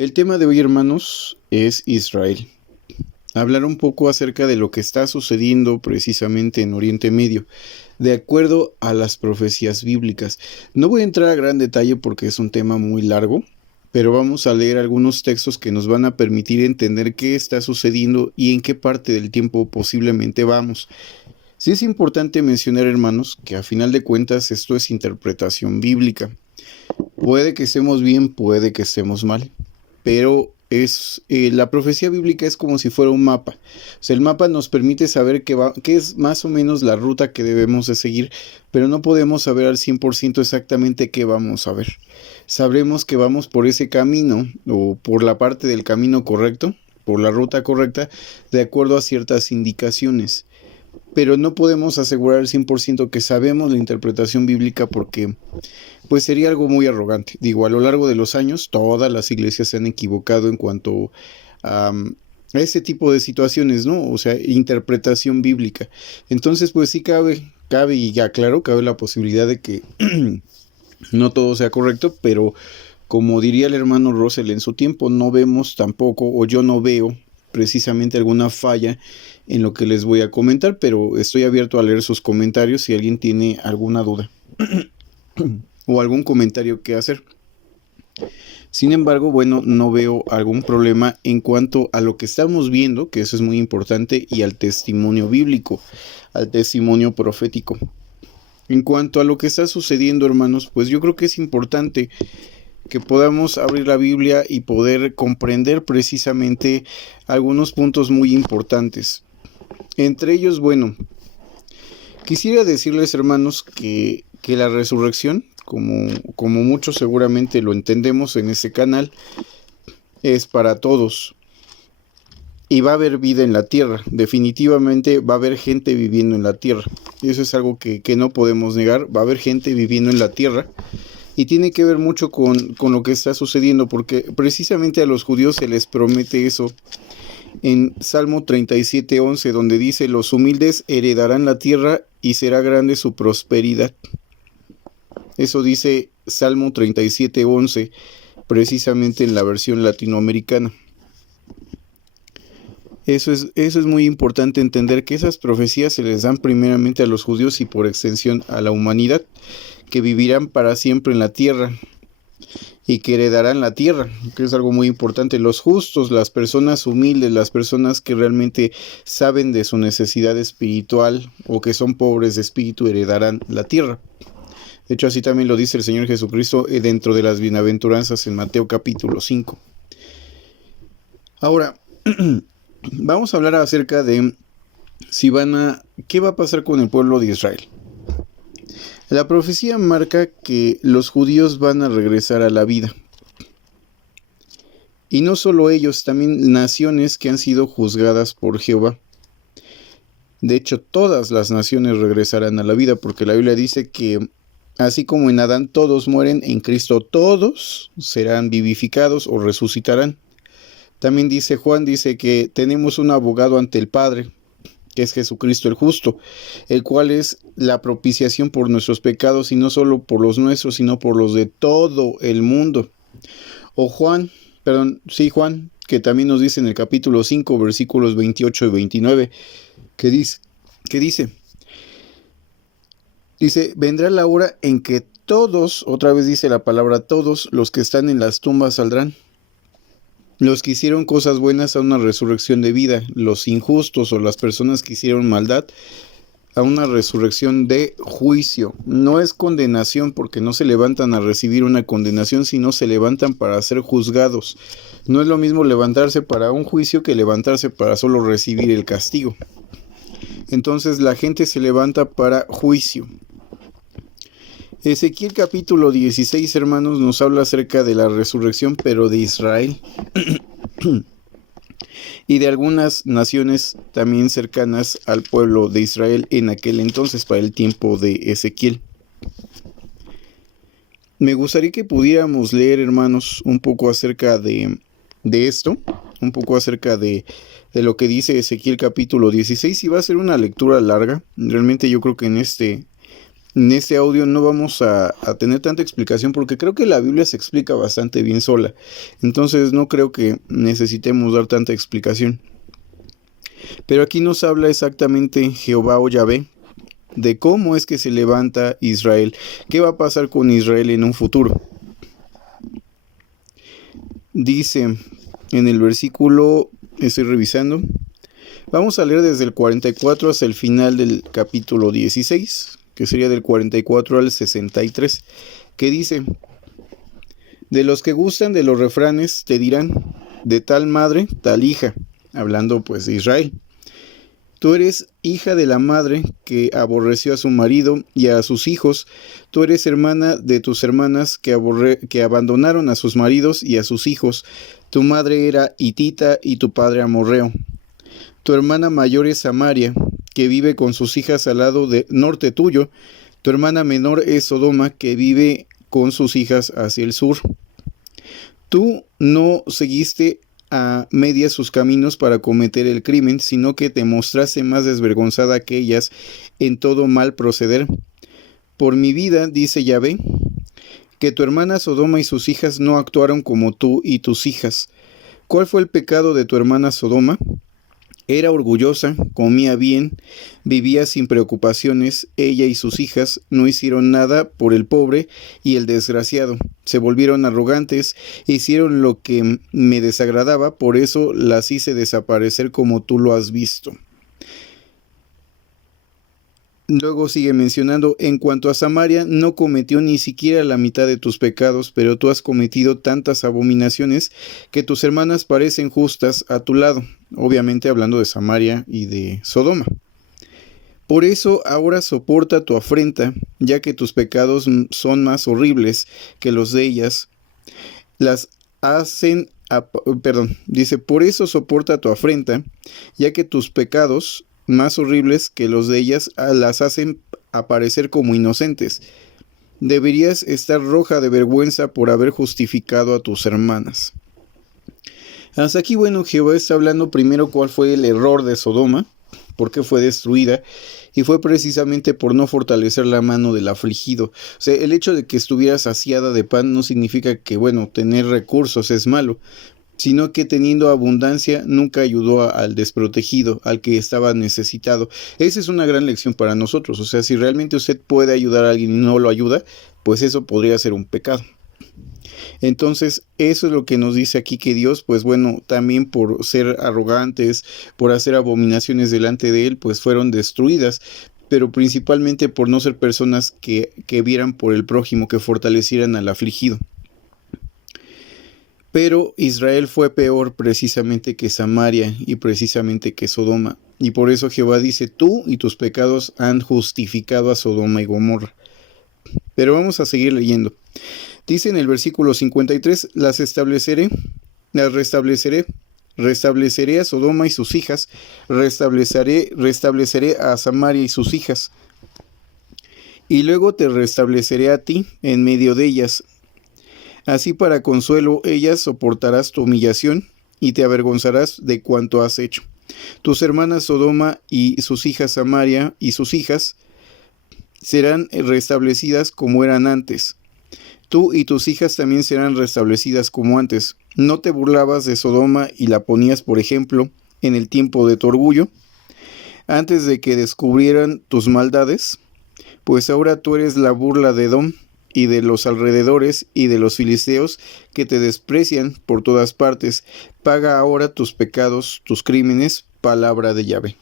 El tema de hoy, hermanos, es Israel. Hablar un poco acerca de lo que está sucediendo precisamente en Oriente Medio, de acuerdo a las profecías bíblicas. No voy a entrar a gran detalle porque es un tema muy largo, pero vamos a leer algunos textos que nos van a permitir entender qué está sucediendo y en qué parte del tiempo posiblemente vamos. Sí es importante mencionar, hermanos, que a final de cuentas esto es interpretación bíblica. Puede que estemos bien, puede que estemos mal, pero la profecía bíblica es como si fuera un mapa. O sea, el mapa nos permite saber qué es más o menos la ruta que debemos de seguir, pero no podemos saber al 100% exactamente qué vamos a ver. Sabremos que vamos por ese camino o por la parte del camino correcto, por la ruta correcta, de acuerdo a ciertas indicaciones. Pero no podemos asegurar al 100% que sabemos la interpretación bíblica porque pues sería algo muy arrogante. Digo, a lo largo de los años todas las iglesias se han equivocado en cuanto a ese tipo de situaciones, ¿no? O sea, interpretación bíblica. Entonces, pues sí cabe y ya claro, cabe la posibilidad de que no todo sea correcto, pero como diría el hermano Russell en su tiempo, no vemos tampoco, o yo no veo precisamente alguna falla en lo que les voy a comentar, pero estoy abierto a leer sus comentarios si alguien tiene alguna duda o algún comentario que hacer. Sin embargo, bueno, no veo algún problema en cuanto a lo que estamos viendo, que eso es muy importante, y al testimonio bíblico, al testimonio profético. En cuanto a lo que está sucediendo, hermanos, pues yo creo que es importante que podamos abrir la Biblia y poder comprender precisamente algunos puntos muy importantes. Entre ellos, bueno, quisiera decirles, hermanos, que la resurrección, como muchos seguramente lo entendemos en este canal, es para todos. Y va a haber vida en la tierra. Definitivamente va a haber gente viviendo en la tierra. Y eso es algo que no podemos negar. Va a haber gente viviendo en la tierra. Y tiene que ver mucho con lo que está sucediendo, porque precisamente a los judíos se les promete eso en Salmo 37:11, donde dice: los humildes heredarán la tierra y será grande su prosperidad. Eso dice Salmo 37:11, precisamente en la versión latinoamericana. Eso es muy importante entender, que esas profecías se les dan primeramente a los judíos y por extensión a la humanidad, que vivirán para siempre en la tierra y que heredarán la tierra, que es algo muy importante. Los justos, las personas humildes, las personas que realmente saben de su necesidad espiritual o que son pobres de espíritu, heredarán la tierra. De hecho, así también lo dice el Señor Jesucristo dentro de las bienaventuranzas en Mateo capítulo 5. Ahora, vamos a hablar acerca de qué va a pasar con el pueblo de Israel. La profecía marca que los judíos van a regresar a la vida. Y no solo ellos, también naciones que han sido juzgadas por Jehová. De hecho, todas las naciones regresarán a la vida, porque la Biblia dice que así como en Adán todos mueren, en Cristo todos serán vivificados o resucitarán. También dice Juan, dice que tenemos un abogado ante el Padre, que es Jesucristo el justo, el cual es la propiciación por nuestros pecados, y no solo por los nuestros, sino por los de todo el mundo. O Juan, que también nos dice en el capítulo 5, versículos 28 y 29, que dice, vendrá la hora en que todos, otra vez dice la palabra todos, los que están en las tumbas saldrán. Los que hicieron cosas buenas a una resurrección de vida, los injustos o las personas que hicieron maldad a una resurrección de juicio. No es condenación, porque no se levantan a recibir una condenación, sino se levantan para ser juzgados. No es lo mismo levantarse para un juicio que levantarse para solo recibir el castigo. Entonces la gente se levanta para juicio. Ezequiel capítulo 16, hermanos, nos habla acerca de la resurrección, pero de Israel y de algunas naciones también cercanas al pueblo de Israel en aquel entonces, para el tiempo de Ezequiel. Me gustaría que pudiéramos leer, hermanos, un poco acerca de esto, un poco acerca de lo que dice Ezequiel capítulo 16, y va a ser una lectura larga. Realmente yo creo que en este en este audio no vamos a tener tanta explicación porque creo que la Biblia se explica bastante bien sola. Entonces no creo que necesitemos dar tanta explicación. Pero aquí nos habla exactamente Jehová o Yahvé de cómo es que se levanta Israel. ¿Qué va a pasar con Israel en un futuro? Dice en el versículo, estoy revisando, vamos a leer desde el 44 hasta el final del capítulo 16, que sería del 44 al 63, que dice: de los que gustan de los refranes te dirán, de tal madre, tal hija, hablando pues de Israel. Tú eres hija de la madre que aborreció a su marido y a sus hijos. Tú eres hermana de tus hermanas que abandonaron a sus maridos y a sus hijos. Tu madre era hitita y tu padre amorreo. Tu hermana mayor es Samaria, que vive con sus hijas al lado norte tuyo. Tu hermana menor es Sodoma, que vive con sus hijas hacia el sur. Tú no seguiste a medias sus caminos para cometer el crimen, sino que te mostraste más desvergonzada que ellas en todo mal proceder. Por mi vida, dice Yahvé, que tu hermana Sodoma y sus hijas no actuaron como tú y tus hijas. ¿Cuál fue el pecado de tu hermana Sodoma? Era orgullosa, comía bien, vivía sin preocupaciones. Ella y sus hijas no hicieron nada por el pobre y el desgraciado. Se volvieron arrogantes, hicieron lo que me desagradaba, por eso las hice desaparecer como tú lo has visto. Luego sigue mencionando, en cuanto a Samaria, no cometió ni siquiera la mitad de tus pecados, pero tú has cometido tantas abominaciones que tus hermanas parecen justas a tu lado. Obviamente hablando de Samaria y de Sodoma. Por eso ahora soporta tu afrenta, ya que tus pecados son más horribles que los de ellas. Dice, por eso soporta tu afrenta, ya que tus pecados más horribles que los de ellas las hacen aparecer como inocentes. Deberías estar roja de vergüenza por haber justificado a tus hermanas. Hasta aquí, bueno, Jehová está hablando primero cuál fue el error de Sodoma, por qué fue destruida, y fue precisamente por no fortalecer la mano del afligido. O sea, el hecho de que estuviera saciada de pan no significa que, bueno, tener recursos es malo, sino que teniendo abundancia nunca ayudó al desprotegido, al que estaba necesitado. Esa es una gran lección para nosotros. O sea, si realmente usted puede ayudar a alguien y no lo ayuda, pues eso podría ser un pecado. Entonces, eso es lo que nos dice aquí que Dios, pues bueno, también por ser arrogantes, por hacer abominaciones delante de Él, pues fueron destruidas, pero principalmente por no ser personas que vieran por el prójimo, que fortalecieran al afligido. Pero Israel fue peor precisamente que Samaria y precisamente que Sodoma. Y por eso Jehová dice, tú y tus pecados han justificado a Sodoma y Gomorra. Pero vamos a seguir leyendo. Dice en el versículo 53, las restableceré a Sodoma y sus hijas, restableceré a Samaria y sus hijas. Y luego te restableceré a ti en medio de ellas. Así para consuelo ellas soportarás tu humillación y te avergonzarás de cuanto has hecho. Tus hermanas Sodoma y sus hijas Samaria y sus hijas serán restablecidas como eran antes. Tú y tus hijas también serán restablecidas como antes. ¿No te burlabas de Sodoma y la ponías, por ejemplo, en el tiempo de tu orgullo, antes de que descubrieran tus maldades? Pues ahora tú eres la burla de Edom y de los alrededores y de los filisteos que te desprecian por todas partes. Paga ahora tus pecados, tus crímenes, palabra de Yahvé.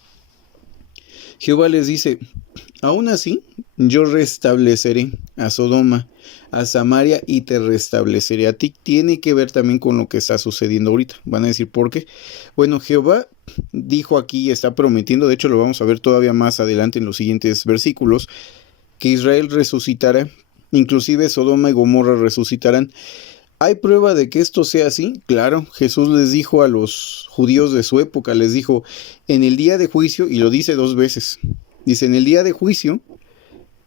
Jehová les dice, aún así, yo restableceré a Sodoma, a Samaria y te restableceré a ti. Tiene que ver también con lo que está sucediendo ahorita. Van a decir, ¿por qué? Bueno, Jehová dijo aquí, está prometiendo, de hecho lo vamos a ver todavía más adelante en los siguientes versículos, que Israel resucitará, inclusive Sodoma y Gomorra resucitarán. ¿Hay prueba de que esto sea así? Claro, Jesús les dijo a los judíos de su época, les dijo, en el día de juicio, y lo dice 2 veces, dice, en el día de juicio,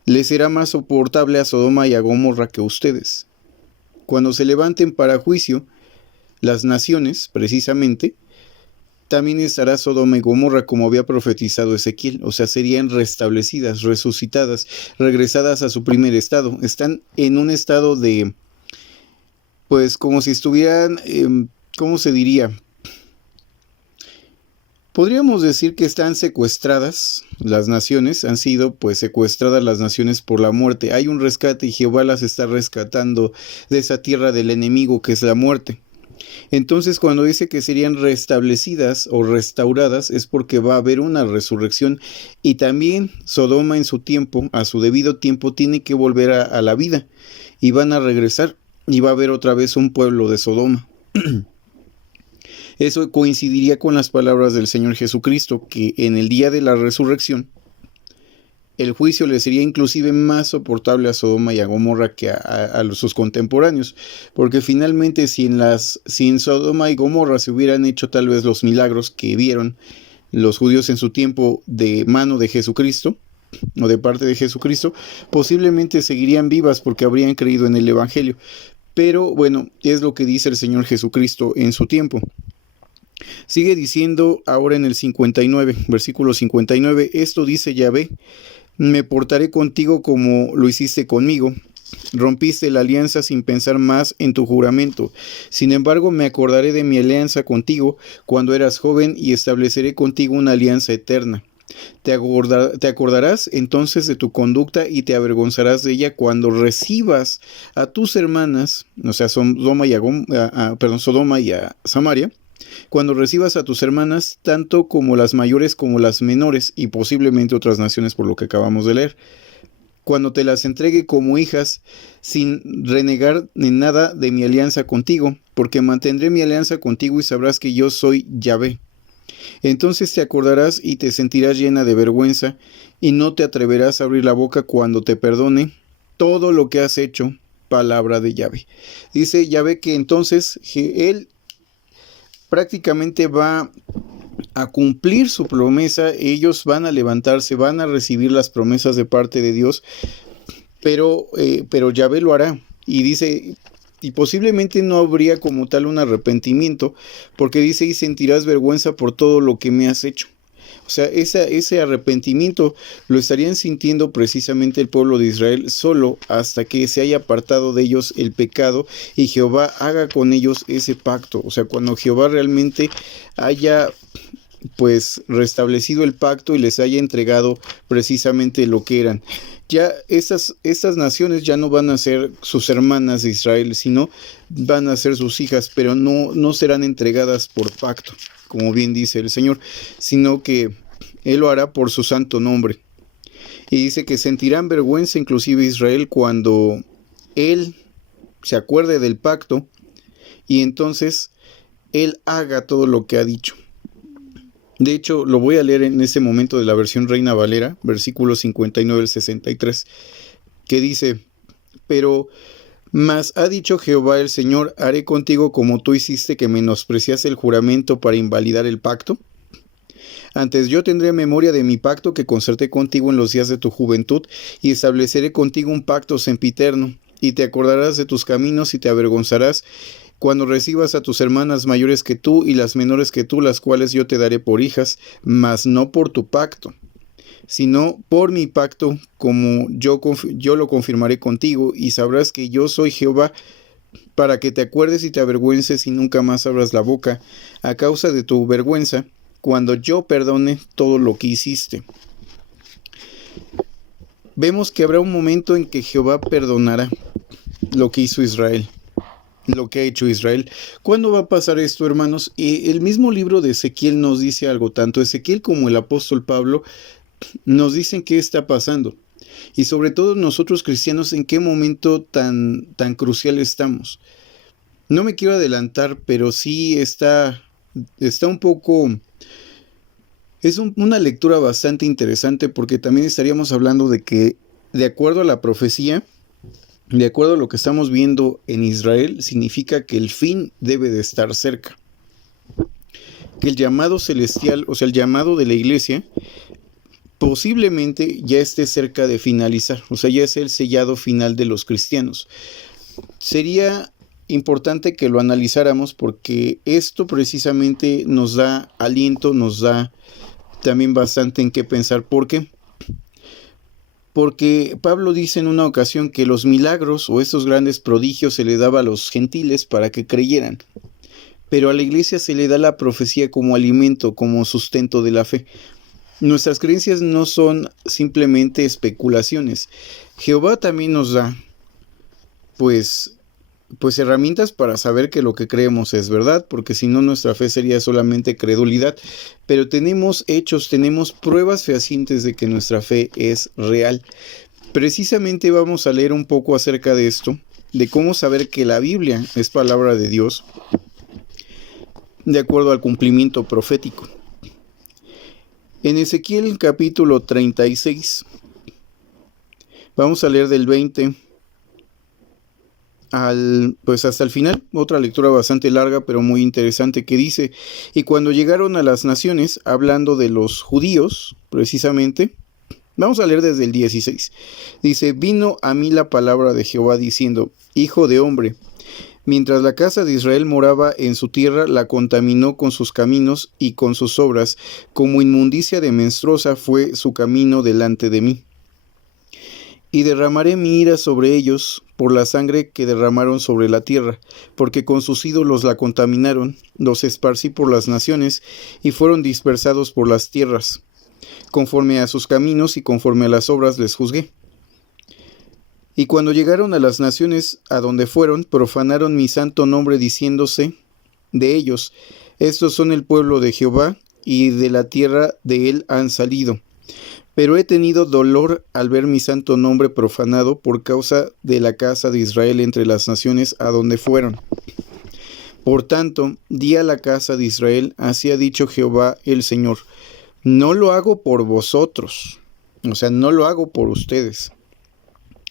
les será más soportable a Sodoma y a Gomorra que ustedes. Cuando se levanten para juicio, las naciones, precisamente, también estará Sodoma y Gomorra, como había profetizado Ezequiel. O sea, serían restablecidas, resucitadas, regresadas a su primer estado. Están en un estado de, pues como si estuvieran, ¿cómo se diría? Podríamos decir que están secuestradas las naciones, han sido pues secuestradas las naciones por la muerte. Hay un rescate y Jehová las está rescatando de esa tierra del enemigo que es la muerte. Entonces cuando dice que serían restablecidas o restauradas es porque va a haber una resurrección, y también Sodoma en su tiempo, a su debido tiempo, tiene que volver a la vida y van a regresar y va a haber otra vez un pueblo de Sodoma. Eso coincidiría con las palabras del Señor Jesucristo, que en el día de la resurrección el juicio le sería inclusive más soportable a Sodoma y a Gomorra que a sus contemporáneos, porque finalmente si en Sodoma y Gomorra se hubieran hecho tal vez los milagros que vieron los judíos en su tiempo de mano de Jesucristo, o de parte de Jesucristo, posiblemente seguirían vivas porque habrían creído en el Evangelio. Pero bueno, es lo que dice el Señor Jesucristo en su tiempo. Sigue diciendo ahora en el 59, versículo 59, esto dice Yahvé: me portaré contigo como lo hiciste conmigo. Rompiste la alianza sin pensar más en tu juramento. Sin embargo, me acordaré de mi alianza contigo cuando eras joven y estableceré contigo una alianza eterna. Te acordarás entonces de tu conducta y te avergonzarás de ella cuando recibas a tus hermanas, o sea, Sodoma y a Samaria, cuando recibas a tus hermanas, tanto como las mayores como las menores, y posiblemente otras naciones por lo que acabamos de leer, cuando te las entregue como hijas, sin renegar en nada de mi alianza contigo, porque mantendré mi alianza contigo y sabrás que yo soy Yahvé. Entonces te acordarás y te sentirás llena de vergüenza, y no te atreverás a abrir la boca cuando te perdone todo lo que has hecho. Palabra de Yahvé. Dice Yahvé que entonces él prácticamente va a cumplir su promesa. Ellos van a levantarse, van a recibir las promesas de parte de Dios, pero Yahvé lo hará. Y dice, y posiblemente no habría como tal un arrepentimiento, porque dice, y sentirás vergüenza por todo lo que me has hecho. O sea, ese arrepentimiento lo estarían sintiendo precisamente el pueblo de Israel solo hasta que se haya apartado de ellos el pecado y Jehová haga con ellos ese pacto. O sea, cuando Jehová realmente haya pues restablecido el pacto y les haya entregado precisamente lo que eran. Ya estas naciones ya no van a ser sus hermanas de Israel, sino van a ser sus hijas, pero no serán entregadas por pacto, como bien dice el Señor, sino que Él lo hará por su santo nombre. Y dice que sentirán vergüenza inclusive Israel cuando Él se acuerde del pacto y entonces Él haga todo lo que ha dicho. De hecho, lo voy a leer en este momento de la versión Reina Valera, versículo 59 al 63, que dice, pero mas ha dicho Jehová el Señor, haré contigo como tú hiciste que menospreciaste el juramento para invalidar el pacto. Antes yo tendré memoria de mi pacto que concerté contigo en los días de tu juventud, y estableceré contigo un pacto sempiterno, y te acordarás de tus caminos y te avergonzarás cuando recibas a tus hermanas mayores que tú y las menores que tú, las cuales yo te daré por hijas, mas no por tu pacto, sino por mi pacto, como yo lo confirmaré contigo, y sabrás que yo soy Jehová, para que te acuerdes y te avergüences y nunca más abras la boca, a causa de tu vergüenza, cuando yo perdone todo lo que hiciste. Vemos que habrá un momento en que Jehová perdonará lo que hizo Israel, lo que ha hecho Israel. ¿Cuándo va a pasar esto, hermanos? El mismo libro de Ezequiel nos dice algo, tanto Ezequiel como el apóstol Pablo nos dicen qué está pasando. Y sobre todo nosotros cristianos, en qué momento tan crucial estamos. No me quiero adelantar, pero sí está un poco... Es una lectura bastante interesante, porque también estaríamos hablando de que, de acuerdo a la profecía, de acuerdo a lo que estamos viendo en Israel, significa que el fin debe de estar cerca. Que el llamado celestial, o sea, el llamado de la iglesia, posiblemente ya esté cerca de finalizar. O sea, ya es el sellado final de los cristianos. Sería importante que lo analizáramos porque esto precisamente nos da aliento, nos da también bastante en qué pensar. ¿Por qué? Porque Pablo dice en una ocasión que los milagros o estos grandes prodigios se le daba a los gentiles para que creyeran, pero a la iglesia se le da la profecía como alimento, como sustento de la fe. Nuestras creencias no son simplemente especulaciones. Jehová también nos da, pues herramientas para saber que lo que creemos es verdad, porque si no nuestra fe sería solamente credulidad, pero tenemos hechos, tenemos pruebas fehacientes de que nuestra fe es real. Precisamente vamos a leer un poco acerca de esto, de cómo saber que la Biblia es palabra de Dios, de acuerdo al cumplimiento profético. En Ezequiel capítulo 36, vamos a leer del 20 hasta el final, otra lectura bastante larga pero muy interesante que dice: y cuando llegaron a las naciones, hablando de los judíos precisamente, vamos a leer desde el 16, dice: vino a mí la palabra de Jehová diciendo: hijo de hombre, mientras la casa de Israel moraba en su tierra, la contaminó con sus caminos y con sus obras, como inmundicia de menstruosa fue su camino delante de mí. Y derramaré mi ira sobre ellos por la sangre que derramaron sobre la tierra, porque con sus ídolos la contaminaron, los esparcí por las naciones, y fueron dispersados por las tierras. Conforme a sus caminos y conforme a las obras les juzgué. Y cuando llegaron a las naciones a donde fueron, profanaron mi santo nombre, diciéndose de ellos: estos son el pueblo de Jehová, y de la tierra de él han salido. Pero he tenido dolor al ver mi santo nombre profanado por causa de la casa de Israel entre las naciones a donde fueron. Por tanto, di a la casa de Israel: así ha dicho Jehová el Señor, no lo hago por vosotros, o sea, no lo hago por ustedes,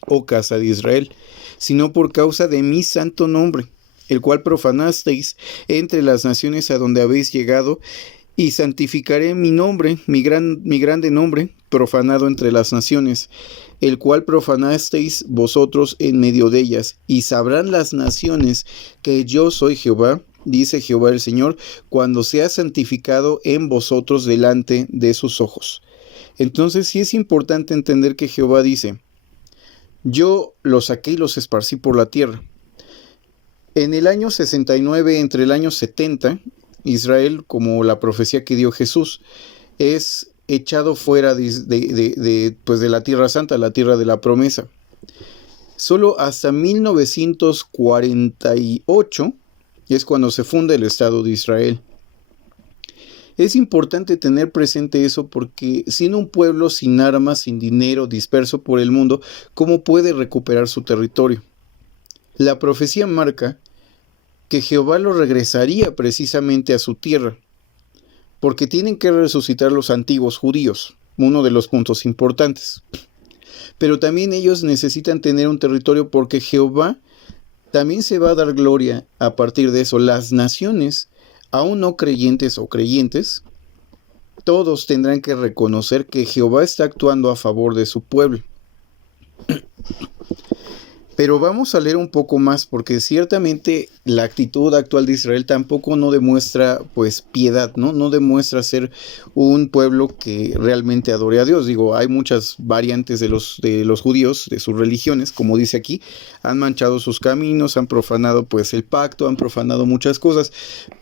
oh casa de Israel, sino por causa de mi santo nombre, el cual profanasteis entre las naciones a donde habéis llegado, y santificaré mi nombre, mi grande nombre, profanado entre las naciones, el cual profanasteis vosotros en medio de ellas, y sabrán las naciones que yo soy Jehová, dice Jehová el Señor, cuando sea santificado en vosotros delante de sus ojos. Entonces sí es importante entender que Jehová dice: yo los saqué y los esparcí por la tierra. En el año 69, entre el año 70, Israel, como la profecía que dio Jesús, es echado fuera de la Tierra Santa, la tierra de la promesa. Solo hasta 1948 es cuando se funda el Estado de Israel. Es importante tener presente eso porque siendo un pueblo sin armas, sin dinero, disperso por el mundo, ¿cómo puede recuperar su territorio? La profecía marca que Jehová lo regresaría precisamente a su tierra, porque tienen que resucitar los antiguos judíos, uno de los puntos importantes. Pero también ellos necesitan tener un territorio porque Jehová también se va a dar gloria a partir de eso. Las naciones, aún no creyentes o creyentes, todos tendrán que reconocer que Jehová está actuando a favor de su pueblo. Pero vamos a leer un poco más porque ciertamente la actitud actual de Israel tampoco no demuestra piedad, ¿no? No demuestra ser un pueblo que realmente adore a Dios. Digo, hay muchas variantes de los judíos, de sus religiones, como dice aquí, han manchado sus caminos, han profanado el pacto, han profanado muchas cosas,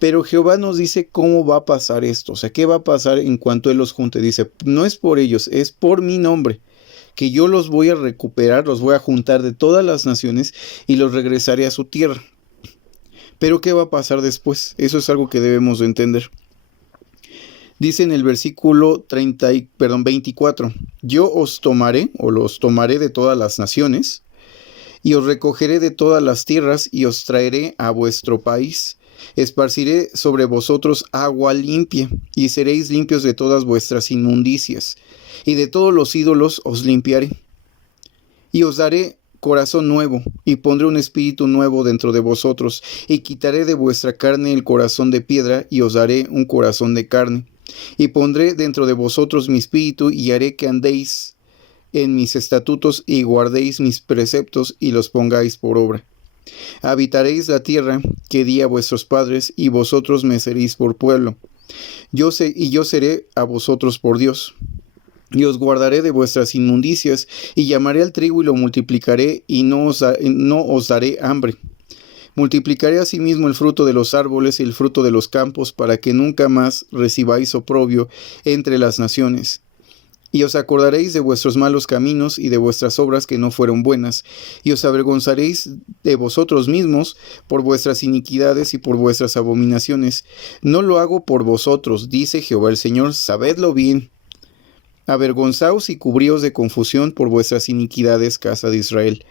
pero Jehová nos dice cómo va a pasar esto, o sea, qué va a pasar en cuanto Él los junte. Dice, no es por ellos, es por mi nombre, que yo los voy a recuperar, los voy a juntar de todas las naciones y los regresaré a su tierra. Pero ¿qué va a pasar después? Eso es algo que debemos de entender. Dice en el versículo 24, yo os tomaré o los tomaré de todas las naciones y os recogeré de todas las tierras y os traeré a vuestro país. Esparciré sobre vosotros agua limpia y seréis limpios de todas vuestras inmundicias. Y de todos los ídolos os limpiaré, y os daré corazón nuevo, y pondré un espíritu nuevo dentro de vosotros, y quitaré de vuestra carne el corazón de piedra, y os daré un corazón de carne, y pondré dentro de vosotros mi espíritu, y haré que andéis en mis estatutos, y guardéis mis preceptos, y los pongáis por obra. Habitaréis la tierra que di a vuestros padres, y vosotros me seréis por pueblo. Yo seré a vosotros por Dios. Y os guardaré de vuestras inmundicias, y llamaré al trigo y lo multiplicaré, y no os daré hambre. Multiplicaré asimismo el fruto de los árboles y el fruto de los campos, para que nunca más recibáis oprobio entre las naciones. Y os acordaréis de vuestros malos caminos y de vuestras obras que no fueron buenas, y os avergonzaréis de vosotros mismos por vuestras iniquidades y por vuestras abominaciones. No lo hago por vosotros, dice Jehová el Señor, sabedlo bien. Avergonzaos y cubríos de confusión por vuestras iniquidades, casa de Israel.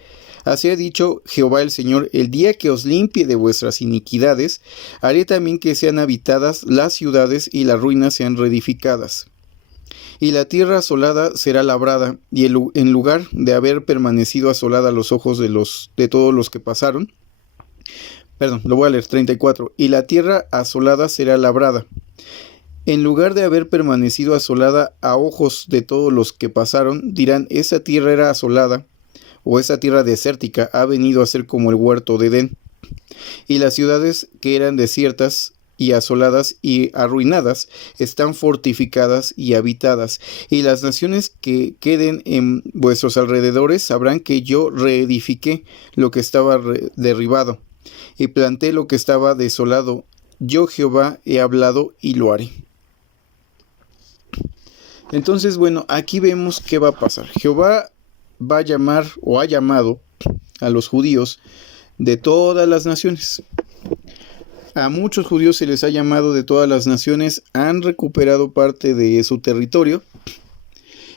Así ha dicho Jehová el Señor: el día que os limpie de vuestras iniquidades, haré también que sean habitadas las ciudades y las ruinas sean reedificadas. Y la tierra asolada será labrada, y en lugar de haber permanecido asolada a los ojos de todos los que pasaron. Lo voy a leer, 34. Y la tierra asolada será labrada. En lugar de haber permanecido asolada a ojos de todos los que pasaron, dirán: esa tierra era asolada, o esa tierra desértica ha venido a ser como el huerto de Edén. Y las ciudades que eran desiertas y asoladas y arruinadas están fortificadas y habitadas. Y las naciones que queden en vuestros alrededores sabrán que yo reedifiqué lo que estaba derribado, y planté lo que estaba desolado. Yo Jehová he hablado y lo haré. Entonces, bueno, aquí vemos qué va a pasar. Jehová va a llamar, o ha llamado, a los judíos de todas las naciones. A muchos judíos se les ha llamado de todas las naciones, han recuperado parte de su territorio,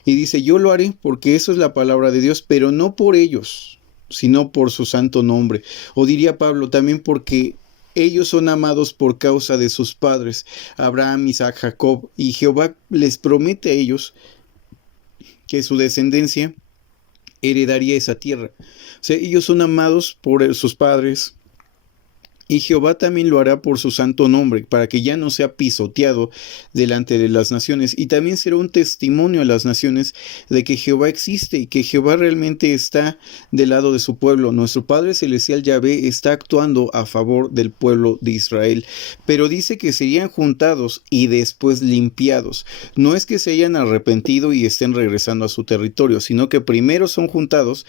y dice: yo lo haré, porque eso es la palabra de Dios, pero no por ellos, sino por su santo nombre. O diría Pablo, también porque ellos son amados por causa de sus padres, Abraham, Isaac, Jacob, y Jehová les promete a ellos que su descendencia heredaría esa tierra. O sea, ellos son amados por sus padres, y Jehová también lo hará por su santo nombre, para que ya no sea pisoteado delante de las naciones. Y también será un testimonio a las naciones de que Jehová existe y que Jehová realmente está del lado de su pueblo. Nuestro Padre Celestial Yahvé está actuando a favor del pueblo de Israel. Pero dice que serían juntados y después limpiados. No es que se hayan arrepentido y estén regresando a su territorio, sino que primero son juntados.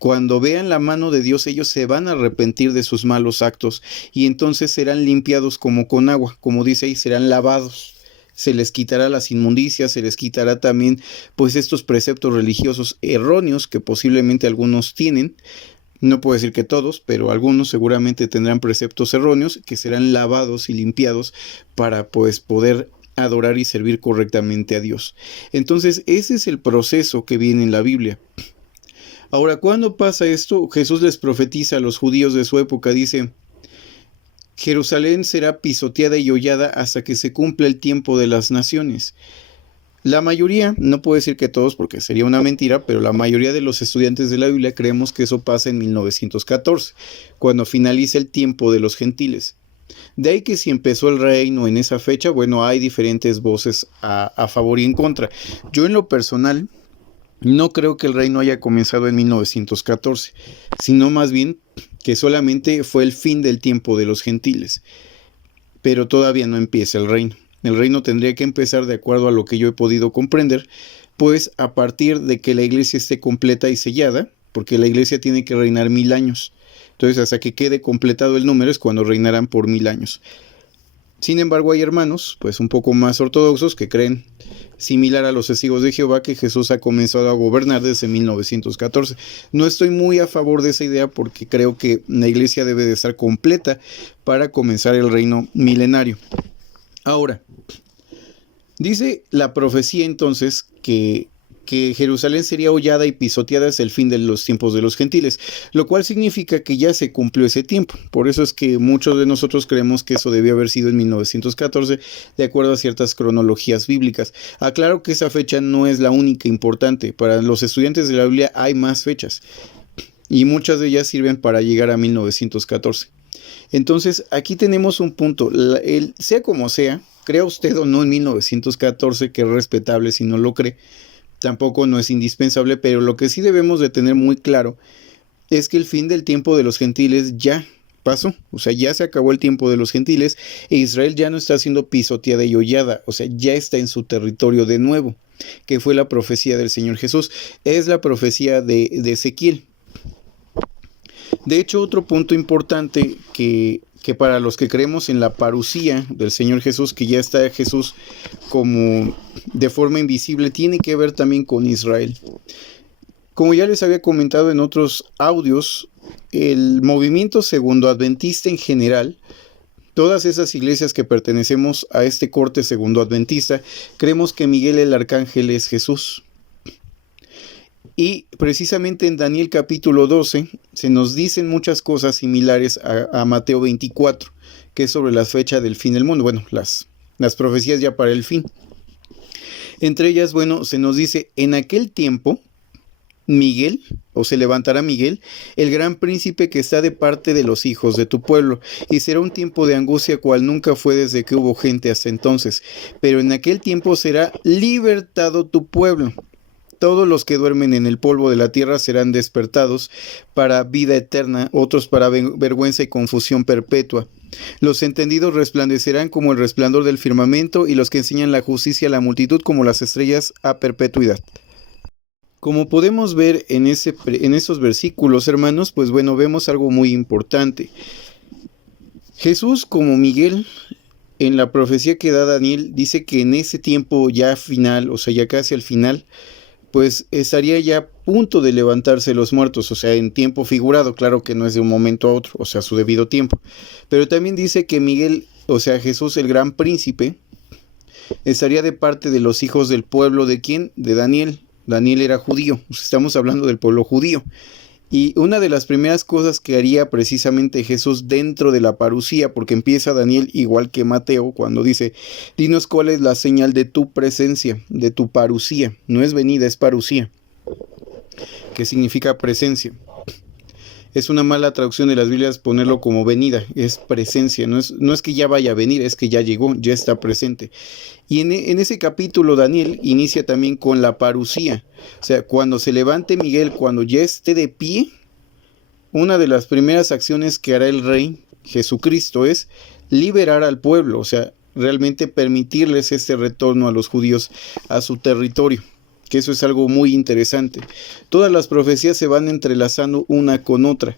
Cuando vean la mano de Dios, ellos se van a arrepentir de sus malos actos, y entonces serán limpiados como con agua, como dice ahí, serán lavados. Se les quitará las inmundicias, se les quitará también pues estos preceptos religiosos erróneos que posiblemente algunos tienen. No puedo decir que todos, pero algunos seguramente tendrán preceptos erróneos que serán lavados y limpiados para pues poder adorar y servir correctamente a Dios. Entonces ese es el proceso que viene en la Biblia. Ahora, ¿cuándo pasa esto? Jesús les profetiza a los judíos de su época, dice: Jerusalén será pisoteada y hollada hasta que se cumpla el tiempo de las naciones. La mayoría, no puedo decir que todos porque sería una mentira, pero la mayoría de los estudiantes de la Biblia creemos que eso pasa en 1914, cuando finaliza el tiempo de los gentiles. De ahí que si empezó el reino en esa fecha, bueno, hay diferentes voces a favor y en contra. Yo en lo personal no creo que el reino haya comenzado en 1914, sino más bien que solamente fue el fin del tiempo de los gentiles. Pero todavía no empieza el reino. El reino tendría que empezar, de acuerdo a lo que yo he podido comprender, pues a partir de que la iglesia esté completa y sellada, porque la iglesia tiene que reinar 1000 años. Entonces, hasta que quede completado el número es cuando reinarán por 1000 años. Sin embargo, hay hermanos, pues un poco más ortodoxos, que creen, similar a los testigos de Jehová, que Jesús ha comenzado a gobernar desde 1914. No estoy muy a favor de esa idea porque creo que la iglesia debe de estar completa para comenzar el reino milenario. Ahora, dice la profecía entonces que Jerusalén sería hollada y pisoteada hasta el fin de los tiempos de los gentiles, lo cual significa que ya se cumplió ese tiempo. Por eso es que muchos de nosotros creemos que eso debió haber sido en 1914, de acuerdo a ciertas cronologías bíblicas. Aclaro que esa fecha no es la única importante. Para los estudiantes de la Biblia hay más fechas, y muchas de ellas sirven para llegar a 1914. Entonces, aquí tenemos un punto. Sea como sea, crea usted o no en 1914, que es respetable si no lo cree, tampoco no es indispensable, pero lo que sí debemos de tener muy claro es que el fin del tiempo de los gentiles ya pasó, o sea, ya se acabó el tiempo de los gentiles e Israel ya no está siendo pisoteada y hollada, o sea, ya está en su territorio de nuevo, que fue la profecía del Señor Jesús, es la profecía de Ezequiel. De hecho, otro punto importante que para los que creemos en la parucía del Señor Jesús, que ya está Jesús como de forma invisible, tiene que ver también con Israel. Como ya les había comentado en otros audios, el movimiento segundo adventista en general, todas esas iglesias que pertenecemos a este corte segundo adventista, creemos que Miguel el Arcángel es Jesús. Y precisamente en Daniel capítulo 12 se nos dicen muchas cosas similares a Mateo 24, que es sobre la fecha del fin del mundo. Bueno, las profecías ya para el fin. Entre ellas, bueno, se nos dice, en aquel tiempo, Miguel, o se levantará Miguel, el gran príncipe que está de parte de los hijos de tu pueblo, y será un tiempo de angustia cual nunca fue desde que hubo gente hasta entonces, pero en aquel tiempo será libertado tu pueblo. Todos los que duermen en el polvo de la tierra serán despertados para vida eterna, otros para vergüenza y confusión perpetua. Los entendidos resplandecerán como el resplandor del firmamento, y los que enseñan la justicia a la multitud como las estrellas a perpetuidad. Como podemos ver en esos versículos, hermanos, pues bueno, vemos algo muy importante. Jesús, como Miguel, en la profecía que da Daniel, dice que en ese tiempo ya final, o sea, ya casi al final, pues estaría ya a punto de levantarse los muertos, o sea, en tiempo figurado, claro que no es de un momento a otro, o sea, su debido tiempo. Pero también dice que Miguel, o sea, Jesús, el gran príncipe, estaría de parte de los hijos del pueblo, ¿de quién? De Daniel. Daniel era judío, estamos hablando del pueblo judío. Y una de las primeras cosas que haría precisamente Jesús dentro de la parucía, porque empieza Daniel igual que Mateo cuando dice, dinos cuál es la señal de tu presencia, de tu parucía. No es venida, es parucía, que significa presencia. Es una mala traducción de las Biblias ponerlo como venida, es presencia, no es que ya vaya a venir, es que ya llegó, ya está presente. Y en ese capítulo Daniel inicia también con la parucía, o sea, cuando se levante Miguel, cuando ya esté de pie, una de las primeras acciones que hará el Rey Jesucristo es liberar al pueblo, o sea, realmente permitirles este retorno a los judíos a su territorio. Que eso es algo muy interesante. Todas las profecías se van entrelazando una con otra.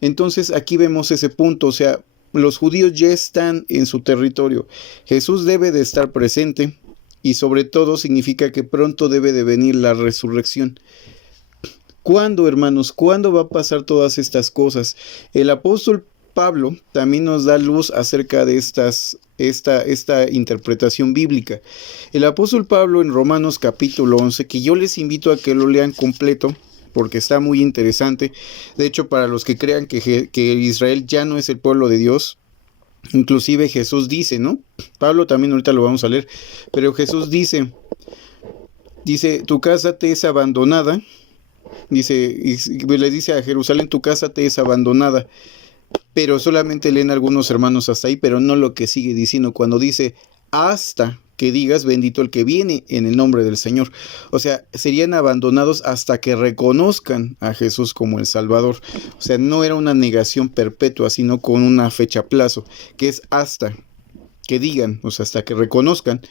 Entonces aquí vemos ese punto, o sea, los judíos ya están en su territorio. Jesús debe de estar presente y sobre todo significa que pronto debe de venir la resurrección. ¿Cuándo, hermanos? ¿Cuándo va a pasar todas estas cosas? El apóstol Pablo también nos da luz acerca de esta interpretación bíblica. El apóstol Pablo en Romanos capítulo 11, que yo les invito a que lo lean completo, porque está muy interesante. De hecho, para los que crean que Israel ya no es el pueblo de Dios, inclusive Jesús dice, ¿no? Pablo también ahorita lo vamos a leer, pero Jesús dice, tu casa te es abandonada, le dice a Jerusalén, tu casa te es abandonada. Pero solamente leen algunos hermanos hasta ahí, pero no lo que sigue diciendo cuando dice hasta que digas bendito el que viene en el nombre del Señor. O sea, serían abandonados hasta que reconozcan a Jesús como el Salvador. O sea, no era una negación perpetua, sino con una fecha plazo, que es hasta que digan, o sea, hasta que reconozcan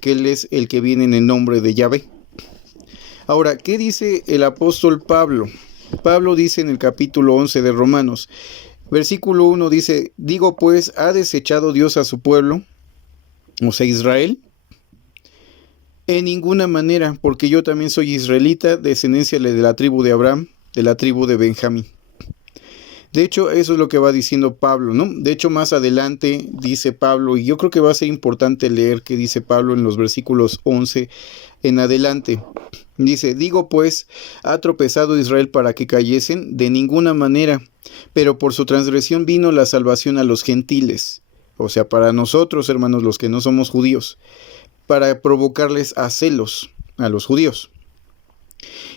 que Él es el que viene en el nombre de Yahvé. Ahora, ¿qué dice el apóstol Pablo? Pablo dice en el capítulo 11 de Romanos, versículo 1 dice, digo pues, ¿ha desechado Dios a su pueblo? O sea, Israel. En ninguna manera, porque yo también soy israelita, descendencia de la tribu de Abraham, de la tribu de Benjamín. De hecho, eso es lo que va diciendo Pablo, ¿no? De hecho, más adelante dice Pablo, y yo creo que va a ser importante leer qué dice Pablo en los versículos 11 en adelante. Dice, digo pues, ¿ha tropezado Israel para que cayesen? De ninguna manera, pero por su transgresión vino la salvación a los gentiles. O sea, para nosotros, hermanos, los que no somos judíos, para provocarles a celos a los judíos.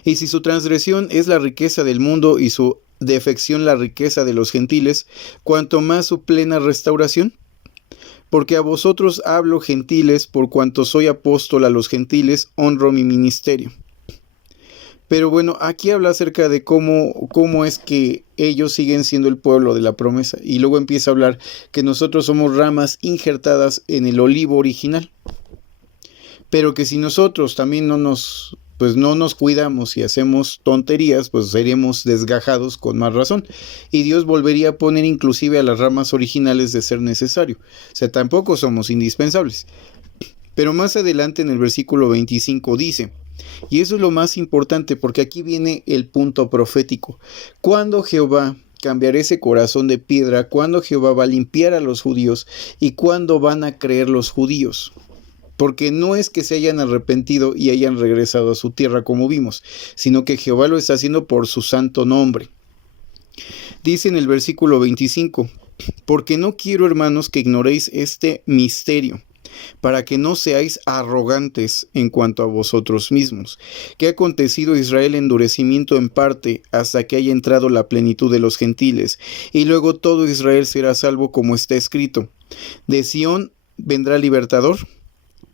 Y si su transgresión es la riqueza del mundo y su defección la riqueza de los gentiles, cuanto más su plena restauración. Porque a vosotros hablo, gentiles, por cuanto soy apóstol a los gentiles, honro mi ministerio. Pero bueno, aquí habla acerca de cómo es que ellos siguen siendo el pueblo de la promesa. Y luego empieza a hablar que nosotros somos ramas injertadas en el olivo original. Pero que si nosotros también no nos cuidamos y hacemos tonterías, pues seremos desgajados con más razón. Y Dios volvería a poner inclusive a las ramas originales de ser necesario. O sea, tampoco somos indispensables. Pero más adelante en el versículo 25 dice, y eso es lo más importante porque aquí viene el punto profético. Cuando Jehová cambiará ese corazón de piedra, cuando Jehová va a limpiar a los judíos y cuando van a creer los judíos. Porque no es que se hayan arrepentido y hayan regresado a su tierra como vimos, sino que Jehová lo está haciendo por su santo nombre. Dice en el versículo 25, porque no quiero, hermanos, que ignoréis este misterio, para que no seáis arrogantes en cuanto a vosotros mismos, que ha acontecido Israel endurecimiento en parte hasta que haya entrado la plenitud de los gentiles, y luego todo Israel será salvo como está escrito. De Sión vendrá libertador,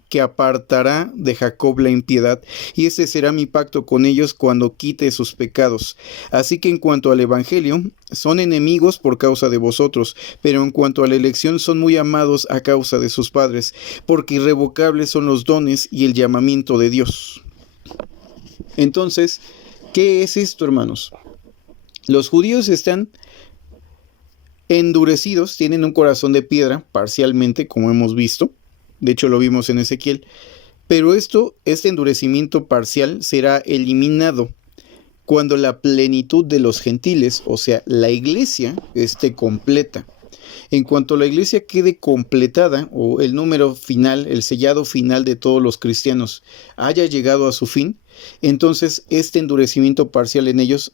que apartará de Jacob la impiedad, y ese será mi pacto con ellos cuando quite sus pecados. Así que en cuanto al evangelio, son enemigos por causa de vosotros, pero en cuanto a la elección son muy amados a causa de sus padres, porque irrevocables son los dones y el llamamiento de Dios. Entonces, ¿qué es esto, hermanos? Los judíos están endurecidos, tienen un corazón de piedra, parcialmente, como hemos visto. De hecho, lo vimos en Ezequiel. Pero este endurecimiento parcial será eliminado cuando la plenitud de los gentiles, o sea, la iglesia, esté completa. En cuanto la iglesia quede completada, o el número final, el sellado final de todos los cristianos haya llegado a su fin, entonces este endurecimiento parcial en ellos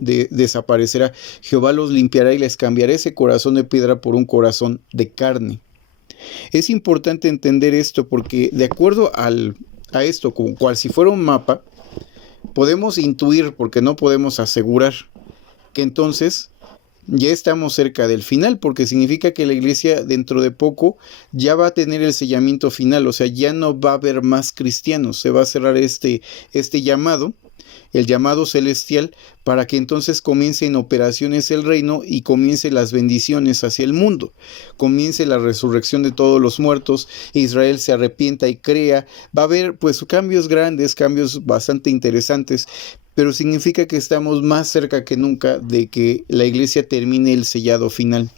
desaparecerá. Jehová los limpiará y les cambiará ese corazón de piedra por un corazón de carne. Es importante entender esto porque de acuerdo a esto, como cual si fuera un mapa, podemos intuir, porque no podemos asegurar, que entonces ya estamos cerca del final, porque significa que la iglesia dentro de poco ya va a tener el sellamiento final, o sea, ya no va a haber más cristianos, se va a cerrar este llamado, el llamado celestial, para que entonces comience en operaciones el reino y comience las bendiciones hacia el mundo, comience la resurrección de todos los muertos, Israel se arrepienta y crea, va a haber pues cambios grandes, cambios bastante interesantes, pero significa que estamos más cerca que nunca de que la iglesia termine el sellado final.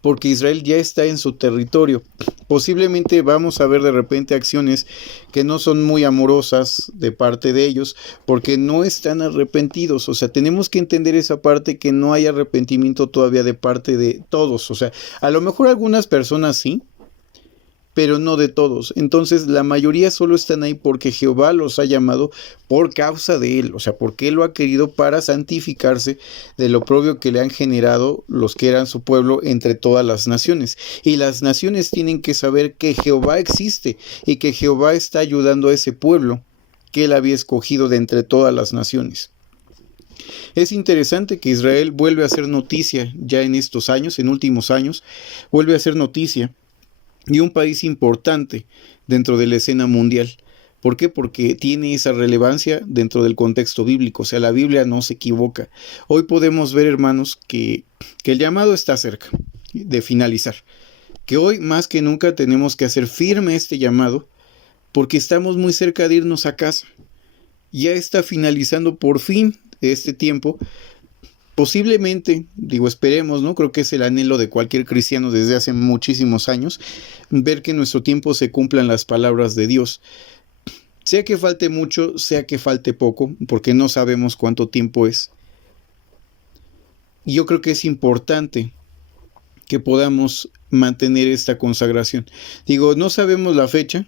Porque Israel ya está en su territorio. Posiblemente vamos a ver de repente acciones que no son muy amorosas de parte de ellos, porque no están arrepentidos. O sea, tenemos que entender esa parte, que no hay arrepentimiento todavía de parte de todos. O sea, a lo mejor algunas personas sí, pero no de todos. Entonces la mayoría solo están ahí porque Jehová los ha llamado por causa de él, o sea, porque él lo ha querido para santificarse del oprobio que le han generado los que eran su pueblo entre todas las naciones. Y las naciones tienen que saber que Jehová existe y que Jehová está ayudando a ese pueblo que él había escogido de entre todas las naciones. Es interesante que Israel vuelve a ser noticia ya en estos años, en últimos años, vuelve a ser noticia y un país importante dentro de la escena mundial. ¿Por qué? Porque tiene esa relevancia dentro del contexto bíblico. O sea, la Biblia no se equivoca. Hoy podemos ver, hermanos, que el llamado está cerca de finalizar. Que hoy más que nunca tenemos que hacer firme este llamado porque estamos muy cerca de irnos a casa. Ya está finalizando por fin este tiempo. Posiblemente, esperemos, ¿no? Creo que es el anhelo de cualquier cristiano desde hace muchísimos años, ver que en nuestro tiempo se cumplan las palabras de Dios. Sea que falte mucho, sea que falte poco, porque no sabemos cuánto tiempo es. Y yo creo que es importante que podamos mantener esta consagración. No sabemos la fecha,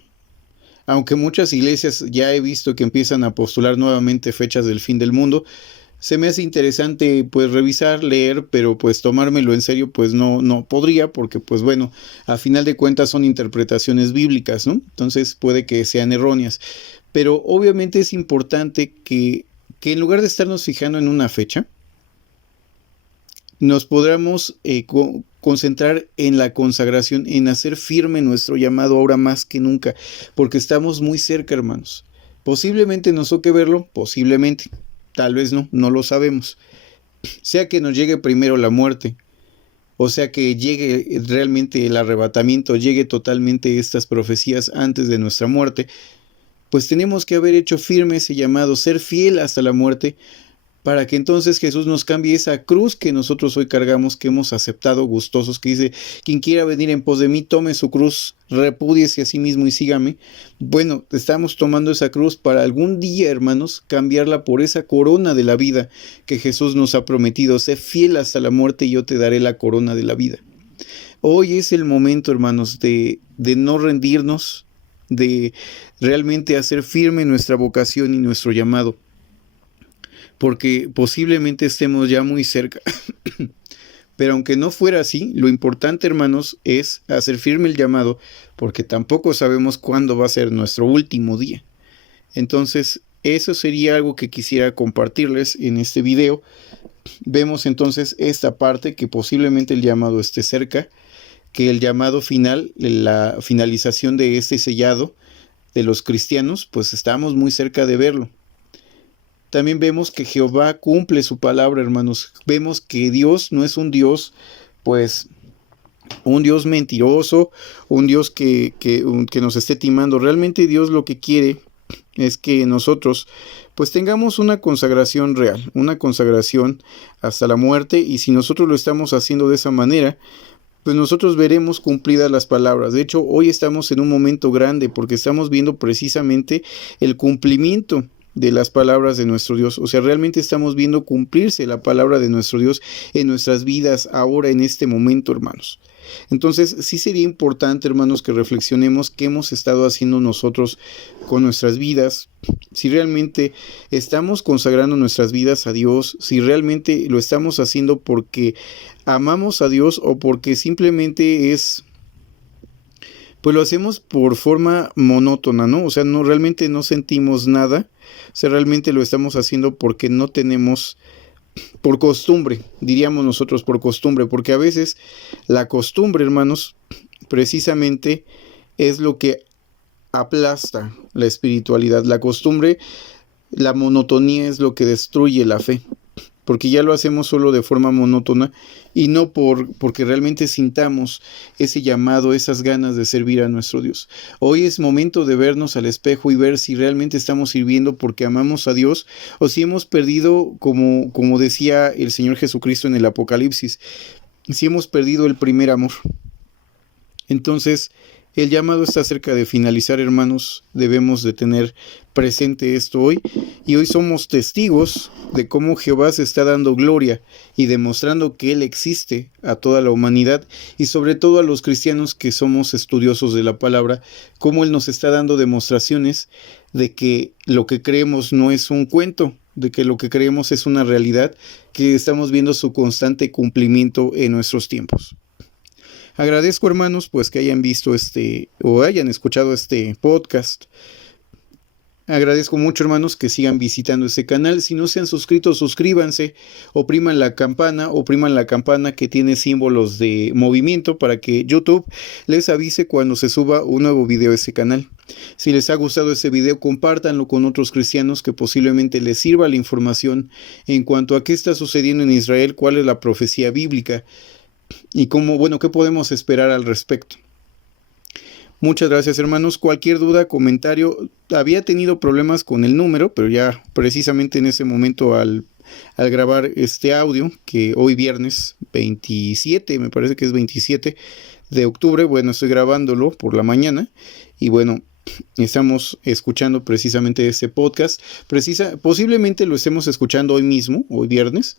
aunque muchas iglesias ya he visto que empiezan a postular nuevamente fechas del fin del mundo. Se me hace interesante pues revisar, leer, pero pues tomármelo en serio pues no podría, porque pues bueno, a final de cuentas son interpretaciones bíblicas, ¿no? Entonces puede que sean erróneas, pero obviamente es importante que en lugar de estarnos fijando en una fecha, nos podamos concentrar en la consagración, en hacer firme nuestro llamado ahora más que nunca, porque estamos muy cerca, hermanos. Posiblemente nos toque verlo, posiblemente, tal vez no, no lo sabemos. Sea que nos llegue primero la muerte, o sea que llegue realmente el arrebatamiento, llegue totalmente estas profecías antes de nuestra muerte, pues tenemos que haber hecho firme ese llamado, ser fiel hasta la muerte, para que entonces Jesús nos cambie esa cruz que nosotros hoy cargamos, que hemos aceptado gustosos, que dice, quien quiera venir en pos de mí, tome su cruz, repúdiese a sí mismo y sígame. Bueno, estamos tomando esa cruz para algún día, hermanos, cambiarla por esa corona de la vida que Jesús nos ha prometido. Sé fiel hasta la muerte y yo te daré la corona de la vida. Hoy es el momento, hermanos, de no rendirnos, de realmente hacer firme nuestra vocación y nuestro llamado, porque posiblemente estemos ya muy cerca. Pero aunque no fuera así, lo importante, hermanos, es hacer firme el llamado, porque tampoco sabemos cuándo va a ser nuestro último día. Entonces, eso sería algo que quisiera compartirles en este video. Vemos entonces esta parte, que posiblemente el llamado esté cerca, que el llamado final, la finalización de este sellado de los cristianos, pues estamos muy cerca de verlo. También vemos que Jehová cumple su palabra, hermanos. Vemos que Dios no es un Dios, pues, un Dios mentiroso, un Dios que nos esté timando. Realmente Dios lo que quiere es que nosotros, pues, tengamos una consagración real, una consagración hasta la muerte. Y si nosotros lo estamos haciendo de esa manera, pues nosotros veremos cumplidas las palabras. De hecho, hoy estamos en un momento grande porque estamos viendo precisamente el cumplimiento de las palabras de nuestro Dios. O sea, realmente estamos viendo cumplirse la palabra de nuestro Dios en nuestras vidas ahora, en este momento, hermanos. Entonces, sí sería importante, hermanos, que reflexionemos qué hemos estado haciendo nosotros con nuestras vidas, si realmente estamos consagrando nuestras vidas a Dios, si realmente lo estamos haciendo porque amamos a Dios o porque simplemente es, pues lo hacemos por forma monótona, ¿no? O sea, no, realmente no sentimos nada. O sea, realmente lo estamos haciendo porque no tenemos, por costumbre, diríamos nosotros por costumbre, porque a veces la costumbre, hermanos, precisamente es lo que aplasta la espiritualidad. La costumbre, la monotonía es lo que destruye la fe, porque ya lo hacemos solo de forma monótona y no porque realmente sintamos ese llamado, esas ganas de servir a nuestro Dios. Hoy es momento de vernos al espejo y ver si realmente estamos sirviendo porque amamos a Dios o si hemos perdido, como decía el Señor Jesucristo en el Apocalipsis, si hemos perdido el primer amor. Entonces, el llamado está cerca de finalizar, hermanos. Debemos de tener presente esto hoy. Y hoy somos testigos de cómo Jehová se está dando gloria y demostrando que Él existe a toda la humanidad y sobre todo a los cristianos que somos estudiosos de la palabra, cómo Él nos está dando demostraciones de que lo que creemos no es un cuento, de que lo que creemos es una realidad, que estamos viendo su constante cumplimiento en nuestros tiempos. Agradezco, hermanos, pues que hayan visto o hayan escuchado este podcast. Agradezco mucho, hermanos, que sigan visitando este canal. Si no se han suscrito, suscríbanse, opriman la campana que tiene símbolos de movimiento para que YouTube les avise cuando se suba un nuevo video a este canal. Si les ha gustado este video, compártanlo con otros cristianos que posiblemente les sirva la información en cuanto a qué está sucediendo en Israel, cuál es la profecía bíblica y qué podemos esperar al respecto. Muchas gracias, hermanos. Cualquier duda, comentario. Había tenido problemas con el número, pero ya precisamente en ese momento al grabar este audio, que hoy viernes 27, me parece que es 27 de octubre, estoy grabándolo por la mañana y estamos escuchando precisamente este podcast. Posiblemente lo estemos escuchando hoy mismo, hoy viernes.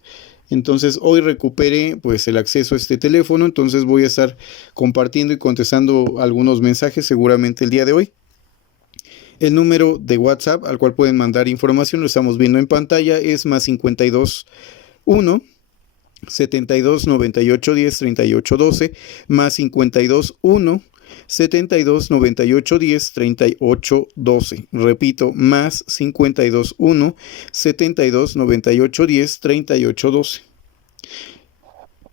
Entonces hoy recuperé pues el acceso a este teléfono, entonces voy a estar compartiendo y contestando algunos mensajes seguramente el día de hoy. El número de WhatsApp al cual pueden mandar información lo estamos viendo en pantalla, es más 52 1 72 98 10 38 12, más 52 1 72 98 10 38 12. Repito, más 52 1 72 98 10 38 12.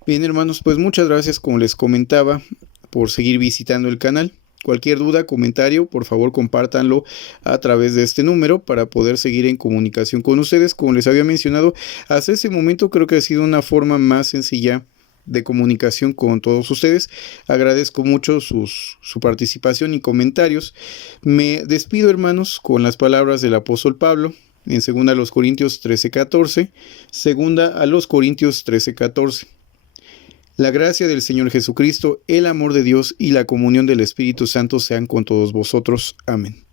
Bien, hermanos, pues muchas gracias, como les comentaba, por seguir visitando el canal. Cualquier duda, comentario, por favor compártanlo a través de este número para poder seguir en comunicación con ustedes. Como les había mencionado, hasta ese momento creo que ha sido una forma más sencilla de comunicación con todos ustedes. Agradezco mucho su participación y comentarios. Me despido, hermanos, con las palabras del apóstol Pablo en 2 Corintios 13:14. 2 Corintios 13:14. La gracia del Señor Jesucristo, el amor de Dios y la comunión del Espíritu Santo sean con todos vosotros. Amén.